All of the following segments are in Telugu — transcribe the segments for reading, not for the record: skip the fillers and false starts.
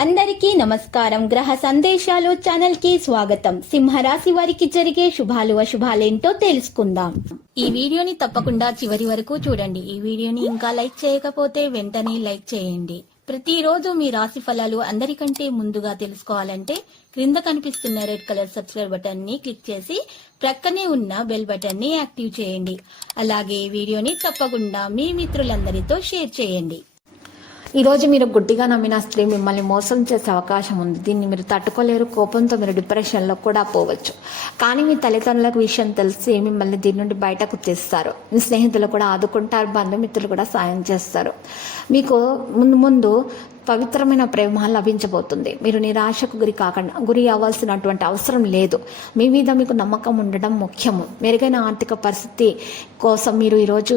అందరికీ నమస్కారం. గ్రహ సందేశాలు ఛానల్ కి స్వాగతం. సింహరాశి వారికి జరిగే శుభాలు అశుభాలేంటో తెలుసుకుందాం. ఈ వీడియోని తప్పకుండా చివరి వరకు చూడండి. ఈ వీడియోని ఇంకా లైక్ చేయకపోతే వెంటనే లైక్ చేయండి. ప్రతిరోజు మీ రాశి ఫలాలు అందరికంటే ముందుగా తెలుసుకోవాలంటే క్రింద కనిపిస్తున్న రెడ్ కలర్ సబ్స్క్రైబ్ బటన్ ని క్లిక్ చేసి ప్రక్కనే ఉన్న బెల్ బటన్ ని యాక్టివ్ చేయండి. అలాగే వీడియోని తప్పకుండా మీ మిత్రులందరితో షేర్ చేయండి. ఈరోజు మీరు గుడ్డిగా నమ్మిన స్త్రీ మిమ్మల్ని మోసం చేసే అవకాశం ఉంది. దీన్ని మీరు తట్టుకోలేరు. కోపంతో మీరు డిప్రెషన్లో కూడా పోవచ్చు. కానీ మీ తల్లిదండ్రులకు విషయం తెలిసి మిమ్మల్ని దీని నుండి బయటకు తీస్తారు. మీ స్నేహితులు కూడా ఆదుకుంటారు, బంధుమిత్రులు కూడా సాయం చేస్తారు. మీకు ముందు పవిత్రమైన ప్రేమ లభించబోతుంది. మీరు నిరాశకు గురి అవ్వాల్సినటువంటి అవసరం లేదు. మీ మీద మీకు నమ్మకం ఉండడం ముఖ్యము. మెరుగైన ఆర్థిక పరిస్థితి కోసం మీరు ఈరోజు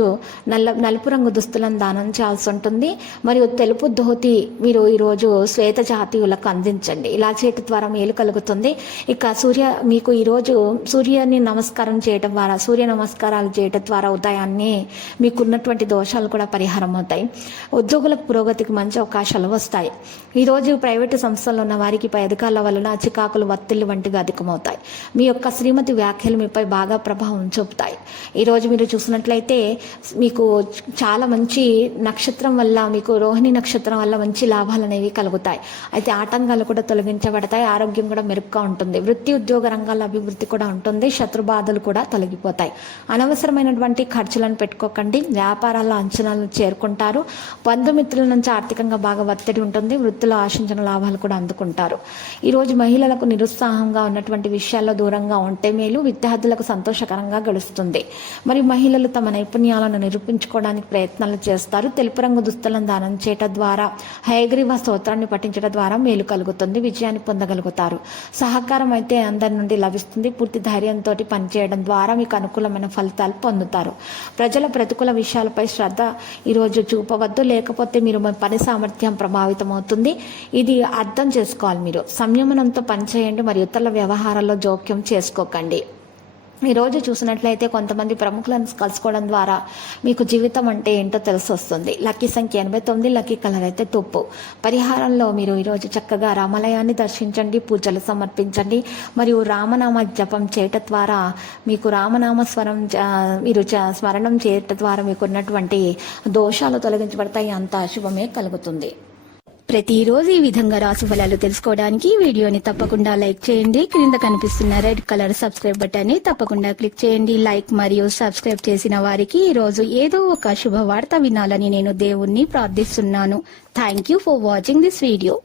నలుపు రంగు దుస్తులను దానం చేయాల్సి ఉంటుంది. మరియు తెలుపు ధోతి మీరు ఈరోజు శ్వేత జాతీయులకు అందించండి. ఇలా చేయటం ద్వారా మేలు కలుగుతుంది. ఇక మీకు ఈరోజు సూర్య నమస్కారాలు చేయటం ద్వారా ఉదయాన్నే మీకున్నటువంటి దోషాలు కూడా పరిహారం అవుతాయి. ఉద్యోగులకు పురోగతికి మంచి అవకాశాలు వస్తాయి. ఈరోజు ప్రైవేటు సంస్థల్లో ఉన్న వారికి పై అధికారుల వలన చికాకులు, ఒత్తిళ్లు వంటివి అధికమవుతాయి. మీ యొక్క శ్రీమతి వ్యాఖ్యలు మీపై బాగా ప్రభావం చూపుతాయి. ఈరోజు మీరు చూసినట్లయితే మీకు చాలా మంచి నక్షత్రం వల్ల, మీకు రోహిణి నక్షత్రం వల్ల మంచి లాభాలు అనేవి కలుగుతాయి. అయితే ఆటంకాలు కూడా తొలగించబడతాయి. ఆరోగ్యం కూడా మెరుగ్గా ఉంటుంది. వృత్తి ఉద్యోగ రంగాల అభివృద్ధి కూడా ఉంటుంది. శత్రు బాధలు కూడా తొలగిపోతాయి. అనవసరమైనటువంటి ఖర్చులను పెట్టుకోకండి. వ్యాపారాల్లో అంచనాలను చేరుకుంటారు. బంధుమిత్రుల నుంచి ఆర్థికంగా బాగా ఒత్తిడి ఉంటుంది. వృత్తిలో ఆశించిన లాభాలు కూడా అందుకుంటారు. ఈరోజు మహిళలకు నిరుత్సాహంగా ఉన్నటువంటి విషయాల్లో దూరంగా ఉంటే మేలు. విద్యార్థులకు సంతోషకరంగా గడుస్తుంది. మరియు మహిళలు తమ నైపుణ్యాలను నిరూపించుకోవడానికి ప్రయత్నాలు చేస్తారు. తెలుపు రంగు దుస్తులను దానం చేయటం ద్వారా, హయగ్రీవ స్తోత్రాన్ని పఠించడం ద్వారా మేలు కలుగుతుంది. విజయాన్ని పొందగలుగుతారు. సహకారం అయితే అందరి నుండి లభిస్తుంది. పూర్తి ధైర్యంతో పనిచేయడం ద్వారా మీకు అనుకూలమైన ఫలితాలు పొందుతారు. ప్రజల ప్రతికూల విషయాలపై శ్రద్ధ ఈరోజు చూపవద్దు, లేకపోతే మీరు పని సామర్థ్యం ప్రభావితం అవుతుంది. ఇది అర్థం చేసుకోవాలి. మీరు సంయమనంతో పనిచేయండి. మరియు ఇతరుల వ్యవహారాల్లో జోక్యం చేసుకోకండి. ఈరోజు చూసినట్లయితే కొంతమంది ప్రముఖులను కలుసుకోవడం ద్వారా మీకు జీవితం అంటే ఏంటో తెలిసి వస్తుంది. లక్కీ సంఖ్య 89, లక్కీ కలర్ అయితే తుప్పు. పరిహారంలో మీరు ఈరోజు చక్కగా రామాలయాన్ని దర్శించండి, పూజలు సమర్పించండి. మరియు రామనామ జపం చేయటం ద్వారా మీకు మీరు స్మరణం చేయటం ద్వారా మీకు ఉన్నటువంటి దోషాలు తొలగించబడతాయి. అంత శుభమే కలుగుతుంది. ప్రతిరోజు ఈ విధంగా రాశి ఫలాలు తెలుసుకోవడానికి వీడియోని తప్పకుండా లైక్ చేయండి. క్రింద కనిపిస్తున్న రెడ్ కలర్ సబ్స్క్రైబ్ బటన్ ని తప్పకుండా క్లిక్ చేయండి. లైక్ మరియు సబ్స్క్రైబ్ చేసిన వారికి ఈ రోజు ఏదో ఒక శుభవార్త వినాలని నేను దేవుణ్ణి ప్రార్థిస్తున్నాను. Thank you for watching this video.